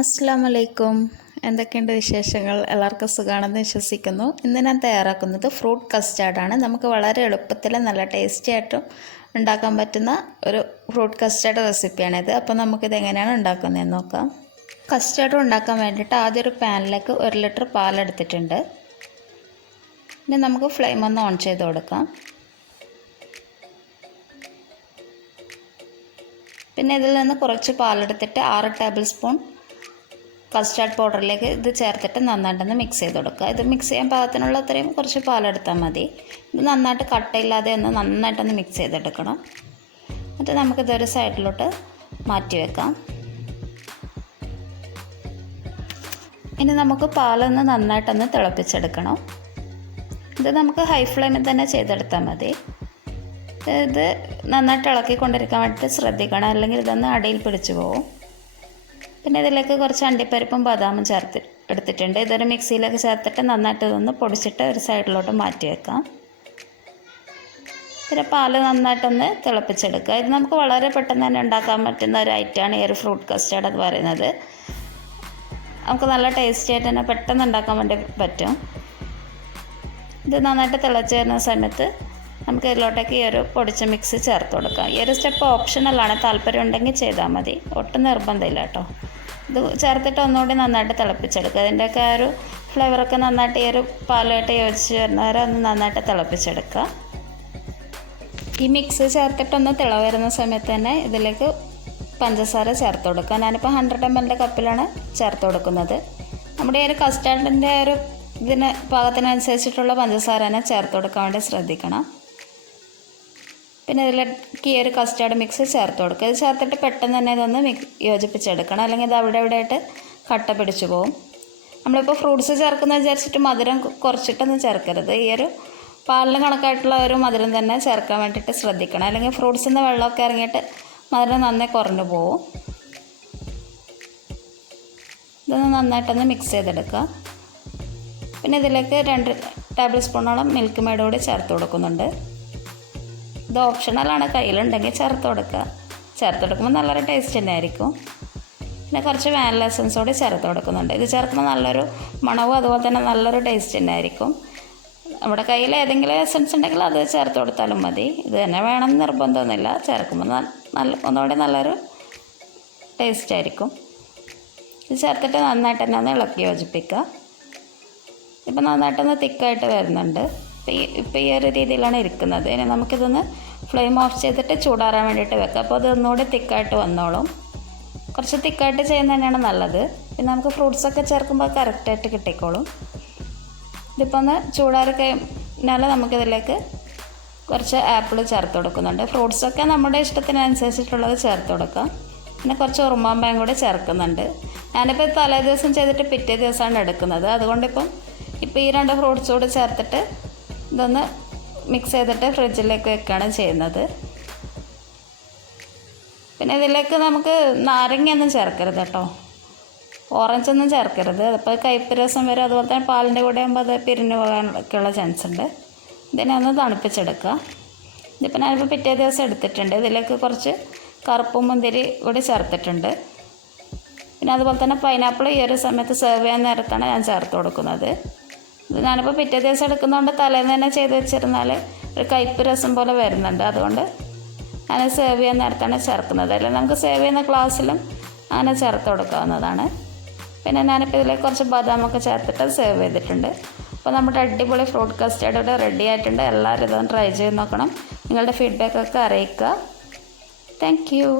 അസ്സലാമലൈക്കും. എന്തൊക്കെയുണ്ട് വിശേഷങ്ങൾ? എല്ലാവർക്കും സുഖമാണെന്ന് വിശ്വസിക്കുന്നു. ഇന്ന് ഞാൻ തയ്യാറാക്കുന്നത് ഫ്രൂട്ട് കസ്റ്റാർഡാണ്. നമുക്ക് വളരെ എളുപ്പത്തിൽ നല്ല ടേസ്റ്റി ആയിട്ടും ഉണ്ടാക്കാൻ പറ്റുന്ന ഒരു ഫ്രൂട്ട് കസ്റ്റാർഡ് റെസിപ്പിയാണിത്. അപ്പോൾ നമുക്കിത് എങ്ങനെയാണ് ഉണ്ടാക്കുന്നതെന്ന് നോക്കാം. കസ്റ്റാർഡ് ഉണ്ടാക്കാൻ വേണ്ടിയിട്ട് ആദ്യം ഒരു പാനിലേക്ക് 1 ലിറ്റർ പാലെടുത്തിട്ടുണ്ട്. ഇനി നമുക്ക് ഫ്ലെയിം ഒന്ന് ഓൺ ചെയ്ത് കൊടുക്കാം. പിന്നെ ഇതിൽ നിന്ന് കുറച്ച് പാലെടുത്തിട്ട് 6 ടേബിൾ സ്പൂൺ കസ്റ്റാർഡ് പൗഡറിലേക്ക് ഇത് ചേർത്തിട്ട് നന്നായിട്ടൊന്ന് മിക്സ് ചെയ്ത് കൊടുക്കുക. ഇത് മിക്സ് ചെയ്യാൻ പാകത്തിനുള്ള അത്രയും കുറച്ച് പാലെടുത്താൽ മതി. ഇത് നന്നായിട്ട് കട്ടയില്ലാതെ ഒന്ന് നന്നായിട്ടൊന്ന് മിക്സ് ചെയ്തെടുക്കണം. എന്നിട്ട് നമുക്കിതൊരു സൈഡിലോട്ട് മാറ്റി വെക്കാം. ഇനി നമുക്ക് പാലൊന്ന് നന്നായിട്ടൊന്ന് തിളപ്പിച്ചെടുക്കണം. ഇത് നമുക്ക് ഹൈ ഫ്ലെയിമിൽ തന്നെ ചെയ്തെടുത്താൽ മതി. ഇത് നന്നായിട്ട് ഇളക്കിക്കൊണ്ടിരിക്കാൻ വേണ്ടിയിട്ട് ശ്രദ്ധിക്കണം, അല്ലെങ്കിൽ ഇതൊന്ന് അടിയിൽ പിടിച്ചു പോകും. പിന്നെ ഇതിലേക്ക് കുറച്ച് അണ്ടിപ്പരിപ്പും ബദാമും എടുത്തിട്ടുണ്ട്. ഇതൊരു മിക്സിയിലേക്ക് ചേർത്തിട്ട് നന്നായിട്ട് ഇതൊന്ന് പൊടിച്ചിട്ട് ഒരു സൈഡിലോട്ട് മാറ്റി വെക്കാം. പിന്നെ പാല് നന്നായിട്ടൊന്ന് തിളപ്പിച്ചെടുക്കുക. ഇത് നമുക്ക് വളരെ പെട്ടെന്ന് തന്നെ ഉണ്ടാക്കാൻ പറ്റുന്ന ഒരു ഐറ്റമാണ് ഈ ഒരു ഫ്രൂട്ട് കസ്റ്റാർഡ് എന്ന് പറയുന്നത്. നമുക്ക് നല്ല ടേസ്റ്റി ആയിട്ട് തന്നെ പെട്ടെന്ന് ഉണ്ടാക്കാൻ വേണ്ടി പറ്റും. ഇത് നന്നായിട്ട് തിളച്ച് വരുന്ന സമയത്ത് നമുക്ക് ഇതിലോട്ടേക്ക് ഈ ഒരു പൊടിച്ച മിക്സ് ചേർത്ത് കൊടുക്കാം. ഈ ഒരു സ്റ്റെപ്പ് ഓപ്ഷണലാണ്, താല്പര്യം ഉണ്ടെങ്കിൽ ചെയ്താൽ മതി, ഒട്ടും നിർബന്ധമില്ല കേട്ടോ. ഇത് ചേർത്തിട്ട് ഒന്നുകൂടി നന്നായിട്ട് തിളപ്പിച്ചെടുക്കുക. ഇതിൻ്റെയൊക്കെ ആ ഒരു ഫ്ലേവറൊക്കെ നന്നായിട്ട് ഈ ഒരു പാലുമായിട്ട് യോജിച്ച് വരുന്നവരെ ഒന്ന് നന്നായിട്ട് തിളപ്പിച്ചെടുക്കുക. ഈ മിക്സ് ചേർത്തിട്ടൊന്ന് തിള വരുന്ന സമയത്ത് തന്നെ ഇതിലേക്ക് പഞ്ചസാര ചേർത്ത് കൊടുക്കുക. ഞാനിപ്പോൾ 100 ml കപ്പിലാണ് ചേർത്ത് കൊടുക്കുന്നത്. നമ്മുടെ ഈ ഒരു കസ്റ്റാർഡിൻ്റെ ഒരു ഇതിന് പാകത്തിനനുസരിച്ചിട്ടുള്ള പഞ്ചസാര തന്നെ ചേർത്ത് കൊടുക്കാൻ വേണ്ടി ശ്രദ്ധിക്കണം. പിന്നെ ഇതിലേക്ക് ഈ ഒരു കസ്റ്റാർഡ് മിക്സ് ചേർത്ത് കൊടുക്കുക. ഇത് ചേർത്തിട്ട് പെട്ടെന്ന് തന്നെ ഇതൊന്ന് യോജിപ്പിച്ചെടുക്കണം, അല്ലെങ്കിൽ ഇത് അവിടെ ആയിട്ട് കട്ട പിടിച്ചു പോകും. നമ്മളിപ്പോൾ ഫ്രൂട്ട്സ് ചേർക്കുന്നത് വിചാരിച്ചിട്ട് മധുരം കുറച്ചിട്ടൊന്നും ചേർക്കരുത്. ഈ ഒരു പാലിന് കണക്കായിട്ടുള്ള ഒരു മധുരം തന്നെ ചേർക്കാൻ വേണ്ടിയിട്ട് ശ്രദ്ധിക്കണം, അല്ലെങ്കിൽ ഫ്രൂട്ട്സിൽ നിന്ന് വെള്ളമൊക്കെ ഇറങ്ങിയിട്ട് മധുരം നന്നായി കുറഞ്ഞു പോകും. ഇതൊന്ന് നന്നായിട്ടൊന്ന് മിക്സ് ചെയ്തെടുക്കുക. പിന്നെ ഇതിലേക്ക് 2 ടേബിൾ സ്പൂണോളം മിൽക്ക് മെയ്ഡ് കൂടി ചേർത്ത് കൊടുക്കുന്നുണ്ട്. ഇത് ഓപ്ഷണലാണ്, കയ്യിലുണ്ടെങ്കിൽ ചേർത്ത് കൊടുക്കുക. ചേർത്ത് കൊടുക്കുമ്പോൾ നല്ലൊരു ടേസ്റ്റ് തന്നെ ആയിരിക്കും. പിന്നെ കുറച്ച് വാനില എസൻസ് കൂടി ചേർത്ത് കൊടുക്കുന്നുണ്ട്. ഇത് ചേർക്കുമ്പോൾ നല്ലൊരു മണവും അതുപോലെ തന്നെ നല്ലൊരു ടേസ്റ്റ് തന്നെ ആയിരിക്കും. നമ്മുടെ കയ്യിൽ ഏതെങ്കിലും എസൻസ് ഉണ്ടെങ്കിൽ അത് ചേർത്ത് കൊടുത്താലും മതി. ഇത് തന്നെ വേണമെന്ന് നിർബന്ധമൊന്നുമില്ല. ചേർക്കുമ്പോൾ ഒന്നുകൂടി നല്ലൊരു ടേസ്റ്റ് ആയിരിക്കും. ഇത് ചേർത്തിട്ട് നന്നായിട്ട് തന്നെ ഒന്ന് ഇളക്കി യോജിപ്പിക്കുക. ഇപ്പം നന്നായിട്ടൊന്ന് തിക്കായിട്ട് വരുന്നുണ്ട്. ഇപ്പം ഈ ഒരു രീതിയിലാണ് ഇരിക്കുന്നത്. ഇനി നമുക്കിതൊന്ന് ഫ്ലെയിം ഓഫ് ചെയ്തിട്ട് ചൂടാറാൻ വേണ്ടിയിട്ട് വെക്കാം. അപ്പോൾ അത് ഒന്നുകൂടി തിക്കായിട്ട് വന്നോളും. കുറച്ച് തിക്കായിട്ട് ചെയ്യുന്നത് തന്നെയാണ് നല്ലത്. പിന്നെ നമുക്ക് ഫ്രൂട്ട്സൊക്കെ ചേർക്കുമ്പോൾ കറക്റ്റായിട്ട് കിട്ടിക്കോളും. ഇതിപ്പോൾ ഒന്ന് ചൂടാറി കഴിഞ്ഞാൽ നമുക്കിതിലേക്ക് കുറച്ച് ആപ്പിൾ ചേർത്ത് കൊടുക്കുന്നുണ്ട്. ഫ്രൂട്ട്സൊക്കെ നമ്മുടെ ഇഷ്ടത്തിനനുസരിച്ചിട്ടുള്ളത് ചേർത്ത് കൊടുക്കാം. പിന്നെ കുറച്ച് ഉറുമാമ്പഴം കൂടി ചേർക്കുന്നുണ്ട്. ഞാനിപ്പോൾ തലേ ദിവസം ചെയ്തിട്ട് പിറ്റേ ദിവസമാണ് എടുക്കുന്നത്. അതുകൊണ്ടിപ്പം ഈ 2 ഫ്രൂട്ട്സ് കൂടി ചേർത്തിട്ട് ഇതൊന്ന് മിക്സ് ചെയ്തിട്ട് ഫ്രിഡ്ജിലേക്ക് വെക്കുകയാണ് ചെയ്യുന്നത്. പിന്നെ ഇതിലേക്ക് നമുക്ക് നാരങ്ങയൊന്നും ചേർക്കരുത് കേട്ടോ, ഓറഞ്ചൊന്നും ചേർക്കരുത്. അതിപ്പോൾ കയ്പ്പ് രസം വരും. അതുപോലെ തന്നെ പാലിൻ്റെ കൂടെ ആകുമ്പോൾ അത് പിരിഞ്ഞു പോകാനൊക്കെയുള്ള ചാൻസ് ഉണ്ട്. ഇതിനെ ഒന്ന് തണുപ്പിച്ചെടുക്കുക. ഇതിപ്പോൾ ഞാനിപ്പോൾ പിറ്റേ ദിവസം എടുത്തിട്ടുണ്ട്. ഇതിലേക്ക് കുറച്ച് കറുപ്പ് മുന്തിരി കൂടി ചേർത്തിട്ടുണ്ട്. പിന്നെ അതുപോലെ തന്നെ പൈനാപ്പിൾ ഈ ഒരു സമയത്ത് സെർവ് ചെയ്യാൻ നേരത്താണ് ഞാൻ ചേർത്ത് കൊടുക്കുന്നത്. ഇത് ഞാനിപ്പോൾ പിറ്റേ ദിവസം എടുക്കുന്നതുകൊണ്ട് തലേന്ന് തന്നെ ചെയ്ത് വെച്ചിരുന്നാൽ ഒരു കയ്പ്പ് രസം പോലെ വരുന്നുണ്ട്. അതുകൊണ്ട് ഞാൻ സെർവ് ചെയ്യാൻ നേരത്താണ് ചേർക്കുന്നത്. അല്ലെങ്കിൽ നമുക്ക് സെർവ് ചെയ്യുന്ന ഗ്ലാസ്സിലും അങ്ങനെ ചേർത്ത് കൊടുക്കാവുന്നതാണ്. പിന്നെ ഞാനിപ്പോൾ ഇതിലേക്ക് കുറച്ച് ബദാമൊക്കെ ചേർത്തിട്ട് സെർവ് ചെയ്തിട്ടുണ്ട്. അപ്പോൾ നമ്മുടെ അടിപൊളി ഫ്രൂട്ട് കസ്റ്റാർഡ് ഇവിടെ റെഡി ആയിട്ടുണ്ട്. എല്ലാവരും ഇതൊന്ന് ട്രൈ ചെയ്ത് നോക്കണം. നിങ്ങളുടെ ഫീഡ്ബാക്കൊക്കെ അറിയിക്കുക. Thank you.